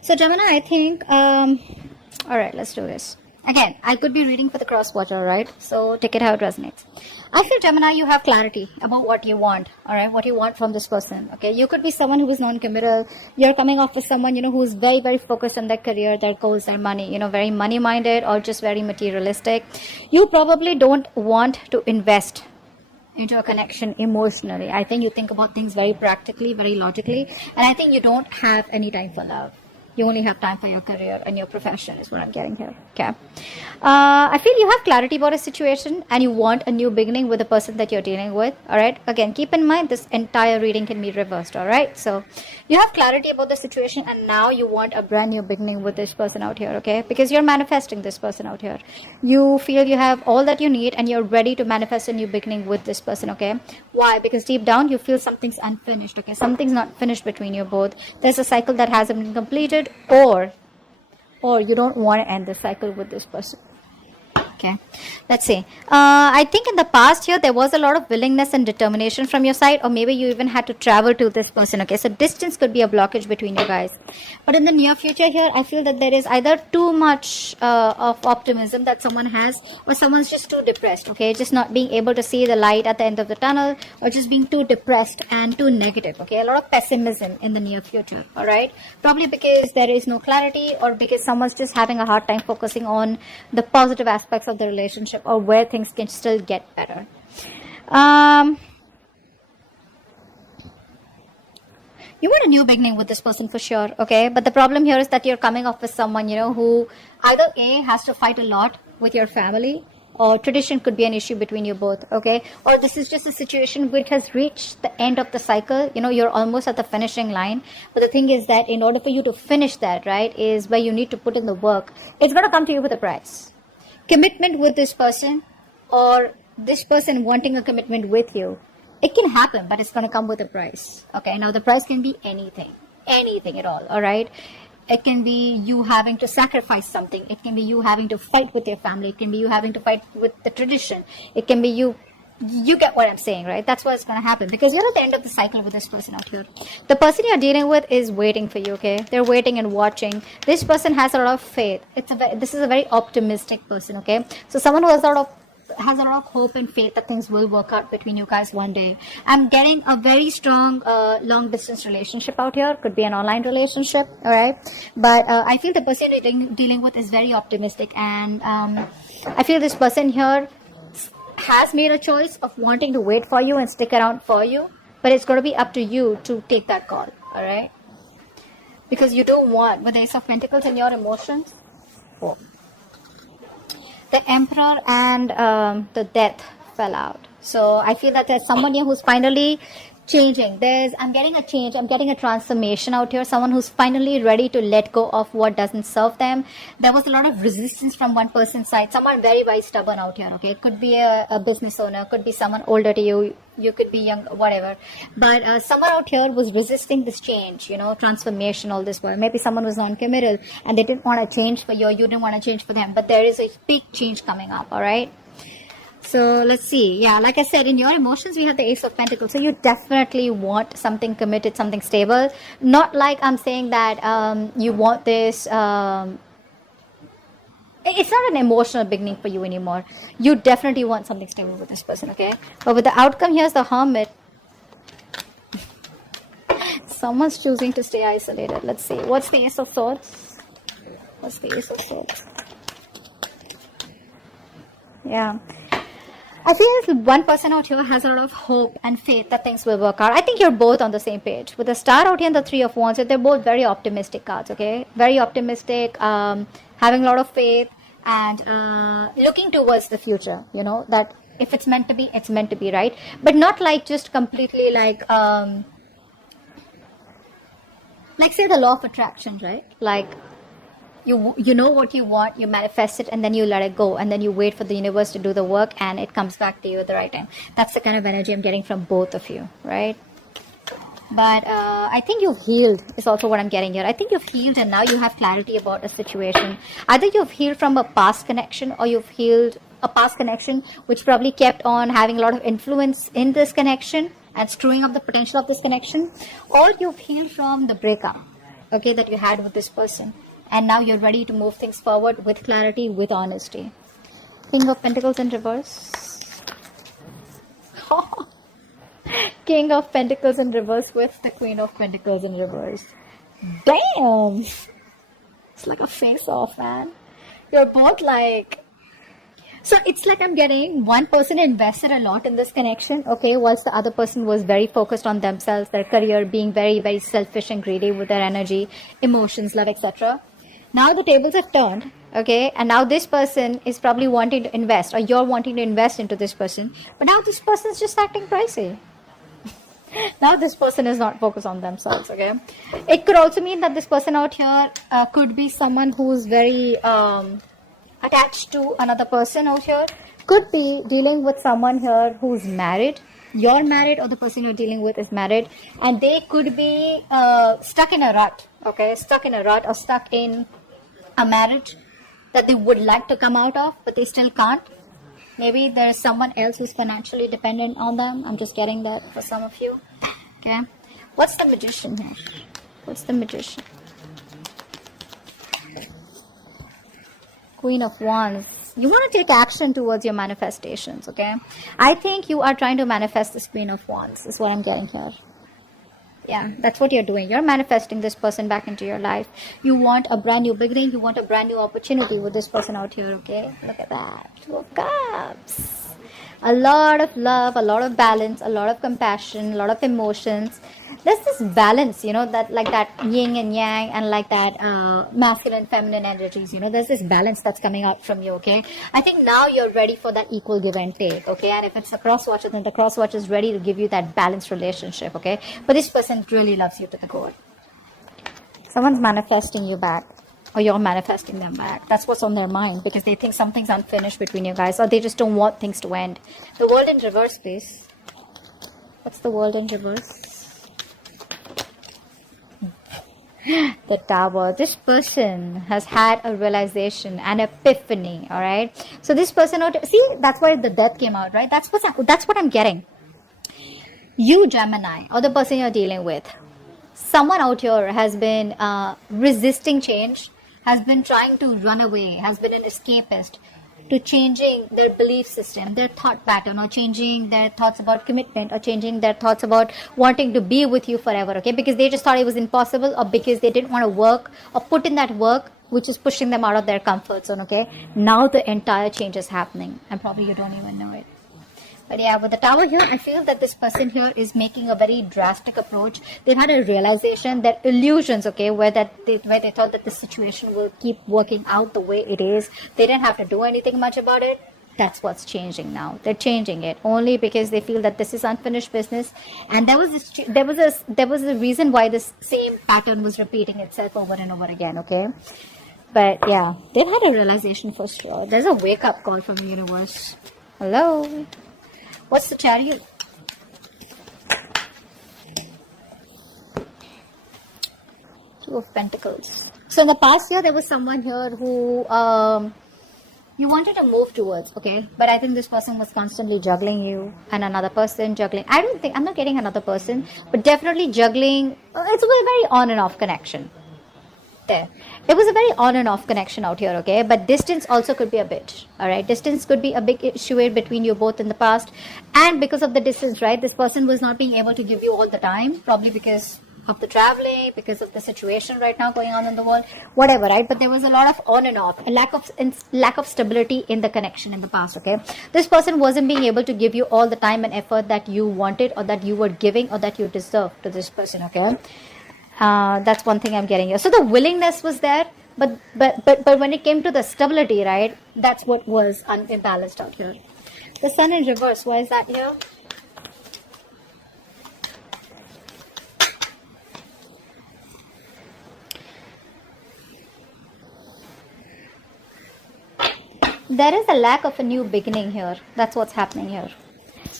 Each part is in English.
So Gemini, I think, all right, let's do this. Again, I could be reading for the cross-watcher, right? So take it how it resonates. I feel, Gemini, you have clarity about what you want, all right? What you want from this person, okay? You could be someone who is non-committal. You're coming off with someone, who is very, very focused on their career, their goals, their money, very money-minded or just very materialistic. You probably don't want to invest into a connection emotionally. I think you think about things very practically, very logically, and I think you don't have any time for love. You only have time for your career and your profession is what I'm getting here. Okay. I feel you have clarity about a situation and you want a new beginning with the person that you're dealing with. All right. Again, keep in mind this entire reading can be reversed. All right. So you have clarity about the situation and now you want a brand new beginning with this person out here. Okay. Because you're manifesting this person out here. You feel you have all that you need and you're ready to manifest a new beginning with this person. Okay. Why? Because deep down you feel something's unfinished. Okay. Something's not finished between you both. There's a cycle that hasn't been completed. Or you don't want to end the cycle with this person. Okay, let's see. I think in the past here there was a lot of willingness and determination from your side, or maybe you even had to travel to this person. Okay, so distance could be a blockage between you guys. But in the near future here, I feel that there is either too much of optimism that someone has, or someone's just too depressed. Okay, just not being able to see the light at the end of the tunnel, or just being too depressed and too negative. Okay, a lot of pessimism in the near future. All right, probably because there is no clarity, or because someone's just having a hard time focusing on the positive aspects of the relationship or where things can still get better. You want a new beginning with this person for sure, okay? But the problem here is that you're coming off with someone, who either A, has to fight a lot with your family, or tradition could be an issue between you both, okay? Or this is just a situation which has reached the end of the cycle. You're almost at the finishing line. But the thing is that in order for you to finish that, right, is where you need to put in the work. It's going to come to you with a price. Commitment with this person, or this person wanting a commitment with you, it can happen, but it's going to come with a price. Okay, now the price can be anything at all. All right, it can be you having to sacrifice something. It can be you having to fight with your family. It can be you having to fight with the tradition. It can be you get what I'm saying, right? That's what's going to happen, because you're at the end of the cycle with this person out here. The person you're dealing with is waiting for you, okay? They're waiting and watching. This person has a lot of faith. This is a very optimistic person, okay? So someone who has a lot of hope and faith that things will work out between you guys one day. I'm getting a very strong long distance relationship out here. Could be an online relationship, all right? But I feel the person you're dealing with is very optimistic, and I feel this person here has made a choice of wanting to wait for you and stick around for you, but it's going to be up to you to take that call, all right? Because you don't want, with the Ace of Pentacles in your emotions, the Emperor and the Death fell out. So I feel that there's someone here who's finally changing. I'm getting a change. I'm getting a transformation out here. Someone who's finally ready to let go of what doesn't serve them. There was a lot of resistance from one person's side. Someone very, very stubborn out here. Okay, it could be a business owner, could be someone older to you. You could be young, whatever. But someone out here was resisting this change, transformation, all this while. Maybe someone was non-committal and they didn't want to change for you, or you didn't want to change for them. But there is a big change coming up, all right? So let's see. Yeah, like I said, in your emotions, we have the Ace of Pentacles. So you definitely want something committed, something stable. Not like I'm saying that you want this. It's not an emotional beginning for you anymore. You definitely want something stable with this person, okay? But with the outcome, here's the Hermit. Someone's choosing to stay isolated. Let's see. What's the Ace of Swords? What's the Ace of Swords? Yeah. I feel one person out here has a lot of hope and faith that things will work out. I think you're both on the same page. With the Star out here and the Three of Wands, they're both very optimistic cards, okay? Very optimistic, having a lot of faith, and looking towards the future, that if it's meant to be, it's meant to be, right? But not like just completely like say the law of attraction, right? Like, you know what you want, you manifest it, and then you let it go, and then you wait for the universe to do the work, and it comes back to you at the right time. That's the kind of energy I'm getting from both of you, right? But I think you've healed is also what I'm getting here. I think you've healed, and now you have clarity about a situation. Either you've healed from a past connection, or you've healed a past connection which probably kept on having a lot of influence in this connection and screwing up the potential of this connection, or you've healed from the breakup. okay, that you had with this person. And now you're ready to move things forward with clarity, with honesty. King of Pentacles in reverse. King of Pentacles in reverse with the Queen of Pentacles in reverse. Damn! It's like a face-off, man. You're both like... So it's like I'm getting one person invested a lot in this connection, okay, whilst the other person was very focused on themselves, their career, being very, very selfish and greedy with their energy, emotions, love, etc. Now the tables have turned, okay, and now this person is probably wanting to invest, or you're wanting to invest into this person, but now this person is just acting pricey. Now this person is not focused on themselves, okay. It could also mean that this person out here could be someone who's very attached to another person out here. Could be dealing with someone here who's married. You're married, or the person you're dealing with is married, and they could be stuck in a rut, okay, stuck in a rut, or stuck in a marriage that they would like to come out of, but they still can't. Maybe there's someone else who's financially dependent on them. I'm just getting that for some of you. Okay. What's the Magician here? What's the Magician? Queen of Wands. You want to take action towards your manifestations, okay? I think you are trying to manifest this Queen of Wands, is what I'm getting here. Yeah, that's what you're doing. You're manifesting this person back into your life. You want a brand new beginning. You want a brand new opportunity with this person out here, okay? Look at that. Two of Cups. A lot of love, a lot of balance, a lot of compassion, a lot of emotions. There's this balance, you know, that like that yin and yang, and like that masculine, feminine energies, you know, there's this balance that's coming out from you, okay? I think now you're ready for that equal give and take, okay? And if it's a cross watcher, then the cross watcher is ready to give you that balanced relationship, okay? But this person really loves you to the core. Someone's manifesting you back, or you're manifesting them back. That's what's on their mind, because they think something's unfinished between you guys, or they just don't want things to end. The World in reverse, please. What's the World in reverse? The Tower. This person has had a realization, an epiphany, all right? So this person, see, that's why the Death came out, right? That's what I'm getting. You, Gemini, or the person you're dealing with, someone out here has been resisting change, has been trying to run away, has been an escapist to changing their belief system, their thought pattern, or changing their thoughts about commitment, or changing their thoughts about wanting to be with you forever, okay? Because they just thought it was impossible, or because they didn't want to work or put in that work, which is pushing them out of their comfort zone, okay? Now the entire change is happening, and probably you don't even know it. But yeah, with the Tower here, I feel that this person here is making a very drastic approach. They've had a realization that illusions, okay, where they thought that the situation will keep working out the way it is. They didn't have to do anything much about it. That's what's changing now. They're changing it only because they feel that this is unfinished business. And there was a reason why this same pattern was repeating itself over and over again, okay? But yeah, they've had a realization for sure. There's a wake-up call from the universe. Hello? What's the Chariot? Two of Pentacles. So in the past year, there was someone here who you wanted to move towards, okay? But I think this person was constantly juggling you and another person juggling. I'm not getting another person, but definitely juggling. It's a very on and off connection. There. It was a very on and off connection out here, okay? But distance also could be a bit, all right? Distance could be a big issue between you both in the past. And because of the distance, right, this person was not being able to give you all the time, probably because of the traveling, because of the situation right now going on in the world, whatever, right? But there was a lot of on and off, a lack of stability in the connection in the past, okay? This person wasn't being able to give you all the time and effort that you wanted, or that you were giving, or that you deserved to this person, okay? That's one thing I'm getting here. So the willingness was there, but when it came to the stability, right, that's what was imbalanced out here. The Sun in reverse, why is that here? There is a lack of a new beginning here. That's what's happening here.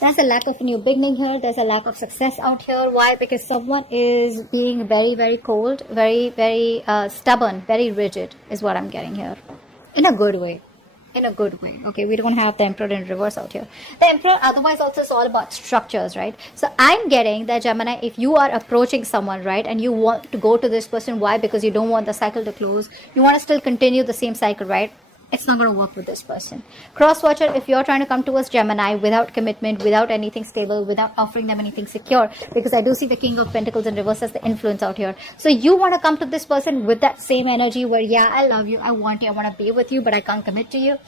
There's a lack of a new beginning here. There's a lack of success out here. Why? Because someone is being very, very cold, very, very stubborn, very rigid is what I'm getting here. In a good way. in a good way. Okay, we don't have the Emperor in reverse out here. The Emperor otherwise also is all about structures, right? So I'm getting that, Gemini, if you are approaching someone, right, and you want to go to this person, why? Because you don't want the cycle to close. You want to still continue the same cycle, right? It's not going to work with this person. Cross watcher, if you're trying to come towards Gemini without commitment, without anything stable, without offering them anything secure, because I do see the King of Pentacles in reverse as the influence out here. So you want to come to this person with that same energy where, yeah, I love you, I want you, I want to be with you, but I can't commit to you.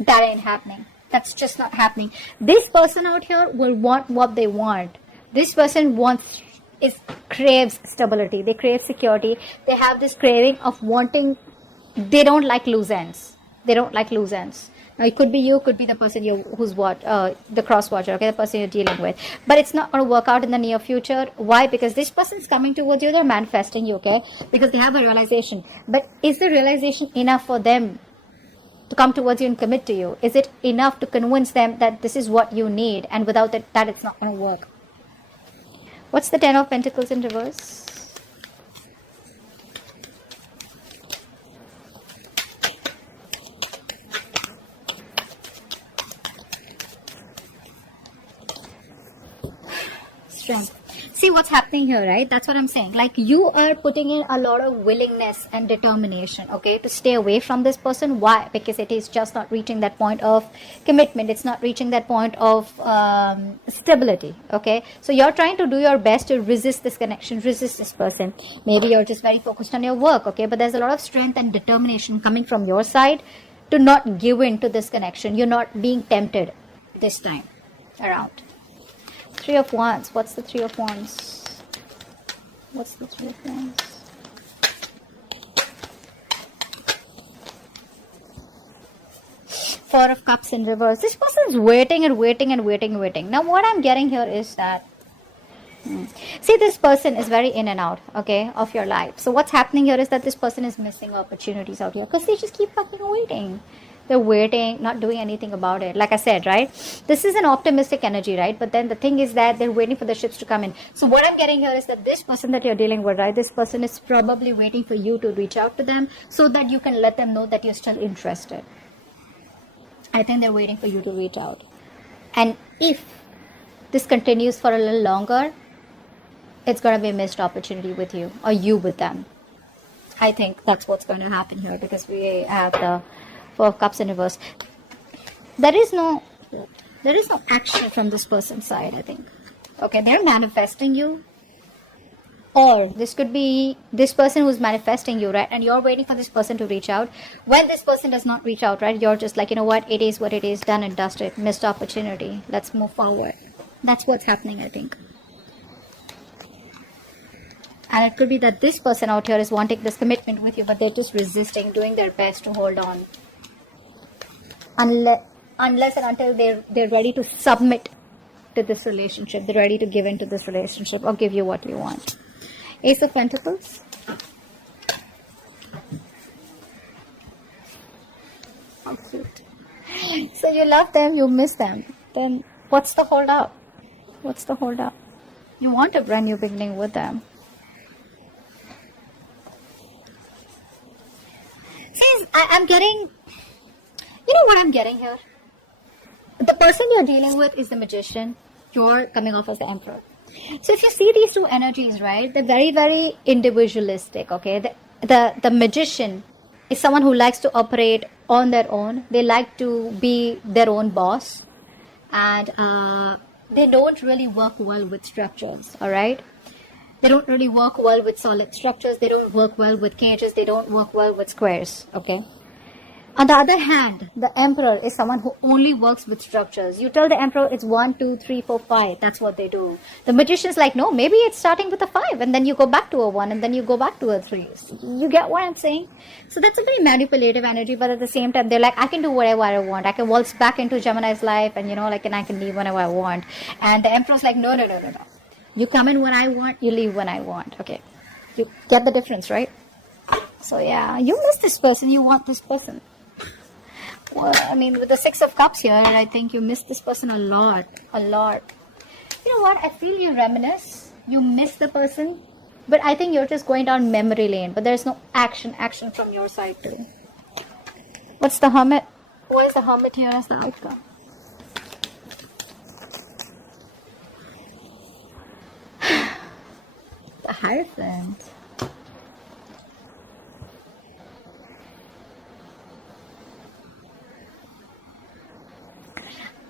That ain't happening. That's just not happening. This person out here will want what they want. This person craves stability. They crave security. They have this craving of wanting. They don't like loose ends. They don't like loose ends. Now, it could be you, could be the person who's the cross watcher, okay, the person you're dealing with. But it's not going to work out in the near future. Why? Because this person's coming towards you, they're manifesting you, okay, because they have a realization. But is the realization enough for them to come towards you and commit to you? Is it enough to convince them that this is what you need, and without that it's not going to work? What's the Ten of Pentacles in reverse? Strength. See what's happening here, right? That's what I'm saying. Like, you are putting in a lot of willingness and determination, okay, to stay away from this person. Why? Because it is just not reaching that point of commitment. It's not reaching that point of stability, okay? So you're trying to do your best to resist this connection, resist this person. Maybe you're just very focused on your work, okay? But there's a lot of strength and determination coming from your side to not give in to this connection. You're not being tempted this time around. Three of Wands. What's the Three of Wands? What's the Three of Wands? Four of Cups in reverse. This person is waiting and waiting and waiting and waiting. Now, what I'm getting here is that, see, this person is very in and out, okay, of your life. So what's happening here is that this person is missing opportunities out here because they just keep fucking waiting. They're waiting, not doing anything about it. Like I said, right? This is an optimistic energy, right? But then the thing is that they're waiting for the ships to come in. So what I'm getting here is that this person that you're dealing with, right? This person is probably waiting for you to reach out to them so that you can let them know that you're still interested. I think they're waiting for you to reach out. And if this continues for a little longer, it's going to be a missed opportunity with you, or you with them. I think that's what's going to happen here, because we have the Four of Cups in reverse. There is no action from this person's side, I think. Okay, they're manifesting you. Or this could be this person who's manifesting you, right? And you're waiting for this person to reach out. When this person does not reach out, right? You're just like, you know what? It is what it is. Done and dusted. Missed opportunity. Let's move forward. That's what's happening, I think. And it could be that this person out here is wanting this commitment with you, but they're just resisting, doing their best to hold on. Unless and until they're ready to submit to this relationship. They're ready to give into this relationship or give you what you want. Ace of Pentacles. How cute. So you love them, you miss them. Then what's the hold up? What's the hold up? You want a brand new beginning with them. See, I'm getting... You know what I'm getting here? The person you're dealing with is the Magician. You're coming off as the Emperor. So if you see these two energies, right, they're very, very individualistic, okay? The Magician is someone who likes to operate on their own. They like to be their own boss. And they don't really work well with structures, all right? They don't really work well with solid structures. They don't work well with cages. They don't work well with squares, okay? On the other hand, the Emperor is someone who only works with structures. You tell the Emperor it's 1, 2, 3, 4, 5. That's what they do. The Magician's like, no, maybe it's starting with a 5 and then you go back to a 1 and then you go back to a 3. You get what I'm saying? So that's a very manipulative energy, but at the same time, they're like, I can do whatever I want. I can waltz back into Gemini's life and, and I can leave whenever I want. And the Emperor's like, no. You come in when I want, you leave when I want. Okay. You get the difference, right? So yeah, you miss this person, you want this person. Well, I mean, with the Six of Cups here, I think you miss this person a lot. You know what? I feel you reminisce. You miss the person. But I think you're just going down memory lane. But there's no action from your side too. What's the Hermit? Why is the Hermit here as the outcome? The Hierophant.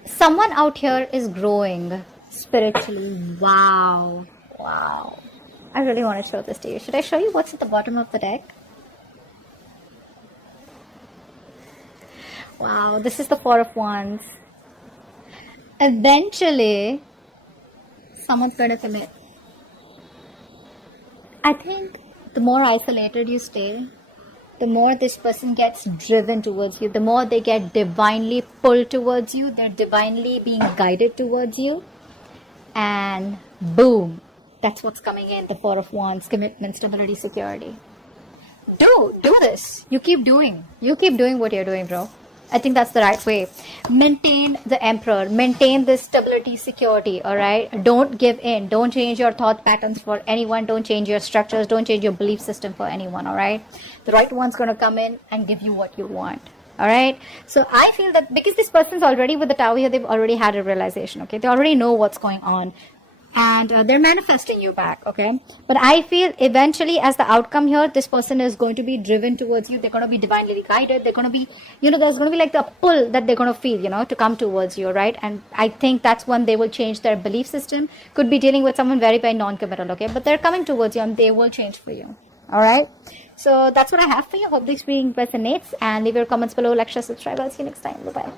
Someone out here is growing spiritually. Wow. Wow. I really want to show this to you. Should I show you what's at the bottom of the deck? Wow, this is the Four of Wands. Eventually, someone's going to commit. I think the more isolated you stay, the more this person gets driven towards you, the more they get divinely pulled towards you, they're divinely being guided towards you. And boom, that's what's coming in, the Four of Wands, commitment, stability, security. Do this. You keep doing what you're doing, bro. I think that's the right way. Maintain the Emperor. Maintain this stability, security, all right? Don't give in. Don't change your thought patterns for anyone. Don't change your structures. Don't change your belief system for anyone, all right? The right one's going to come in and give you what you want, all right? So I feel that because this person's already with the Tower here, they've already had a realization, okay? They already know what's going on. And they're manifesting you back, okay? But I feel eventually as the outcome here, this person is going to be driven towards you. They're going to be divinely guided. They're going to be, there's going to be like the pull that they're going to feel, to come towards you, right? And I think that's when they will change their belief system. Could be dealing with someone very, very non-committal, okay? But they're coming towards you and they will change for you, all right? So that's what I have for you. Hope this reading resonates. And leave your comments below, like, share, subscribe. I'll see you next time. Bye-bye.